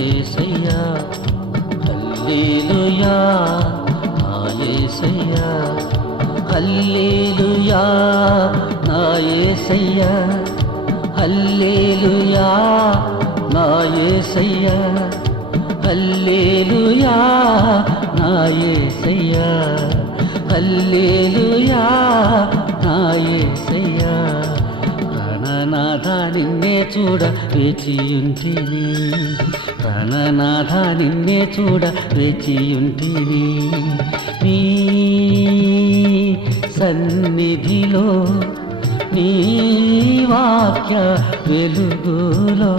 ఏసయ్యా హల్లేలుయా నా హల్లేలుయా నా హల్లేలుయా నా హల్లేలుయా నా హల్లేలుయా నా చూడ వేచియుంటిని ప్రాణనాథ నిన్నే చూడ వేచియుంటిని నీ సన్నిధిలో నీ వాక్య వెలుగులో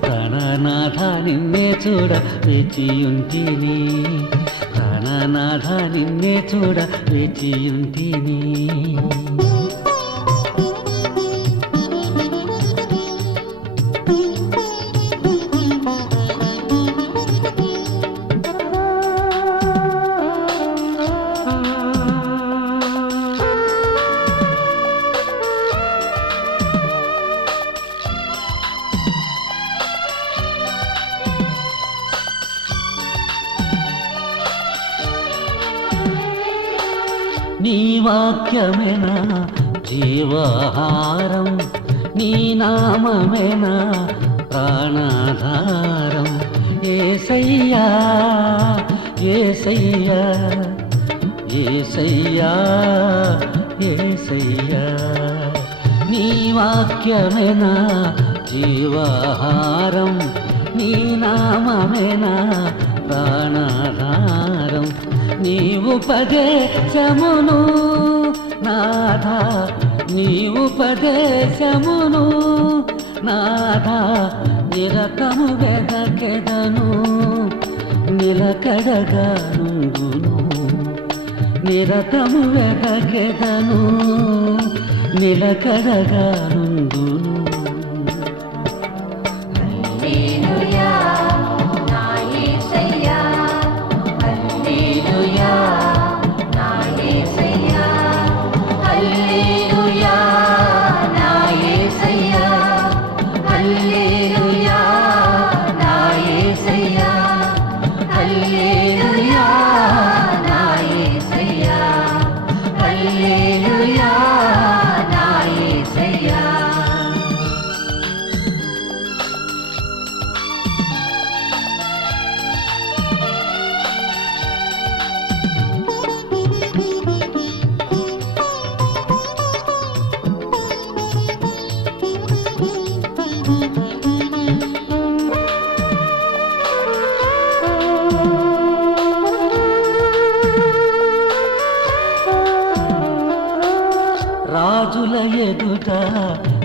ప్రాణనాథ నిన్నే చూడ వేచియుంటిని ప్రాణనాథ నిన్నే చూడ వేచియుంటిని వాక్యమేనా? జీవాహారం నీ నామమేన? ప్రాణాధారం ఏసయ్యా ఏసయ్యా ఏసయ్యా ఏసయ్యా. నీ వాక్యమేనా? జీవాహారం నీ నామమేన? ప్రాణాధారం నీవు పదే పదేశమును నాథ నీ ఉపదేశమును నాథ నిరతము వెదకెదను నిలకడగా నుండును నిరతము వెదకెదను నిలకడగా నుండును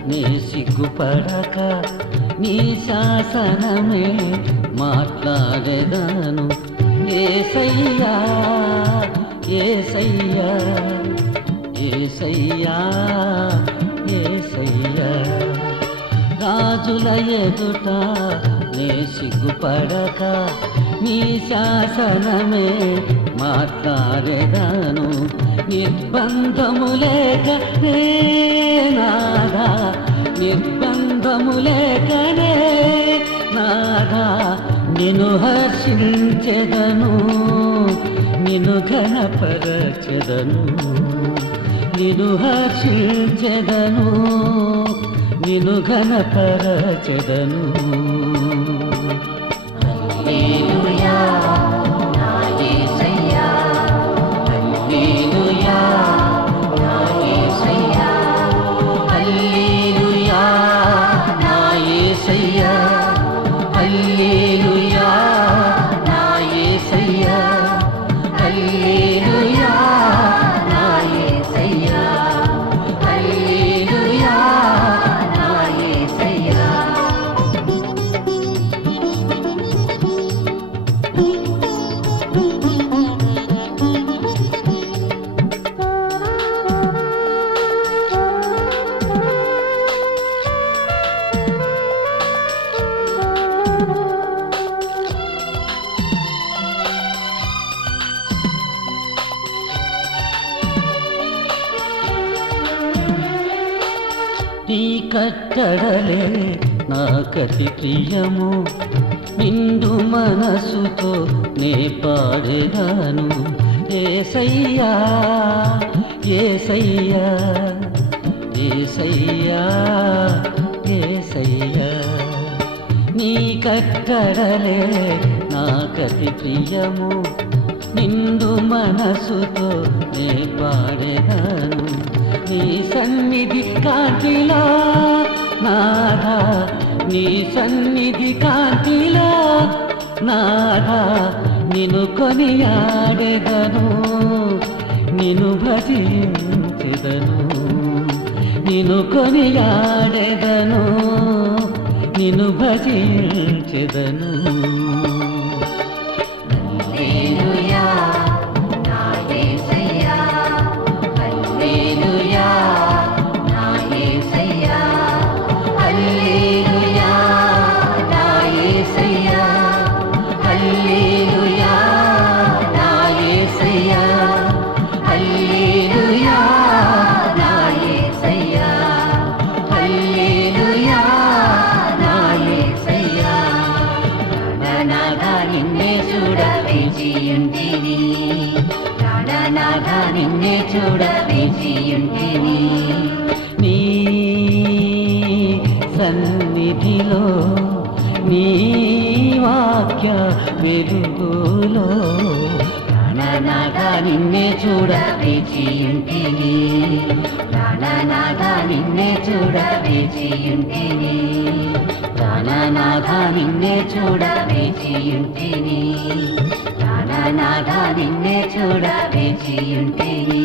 నీ సిగ్గుపడక నీ శాసనమే మాట్లాడేదాను. ఏసయ్యా ఏసయ్యా ఏసయ్యా ఏసయ్యా. రాజుల ఎదుట నీ సిగ్గుపడక నీ శాసనమే మాట్లాడేదాను. నిర్బంధము లేక నే నిను హర్షించెదను నిను ఘనపరచెదను. నిను హర్షించెదను నిను ఘనపరచెదను. హల్లెలూయా. నీ కట్టడలే నాకతి ప్రియము. నిండు మనసుతో నే పాడేదాను. ఏసయ్యా ఏసయ్యా ఏసయ్యా ఏసయ్యా. నీ కట్టడలే నాకతి ప్రియము. నిండు మనసుతో నే పాడేదాను. సన్నిధి కాంతిలా నాదా నీ సన్నిధి కాంతిలా నాదా నిన్ను కొనియాడెదను నిన్ను భజించెదను నిన్ను కొనియాడెదను నిన్ను భజించెదను. చూడ వేచియుంటిని నీ సన్నిధిలో నీ వాక్య వెలుగులో ప్రాణనాథ నిన్నే చూడ వేచియుంటిని ప్రాణనాథ నిన్నే చూడ వేచియుంటిని ప్రాణనాథ నిన్నే చూడ వేచియుంటిని నాగా నిన్నే చూడ వేచియుంటిని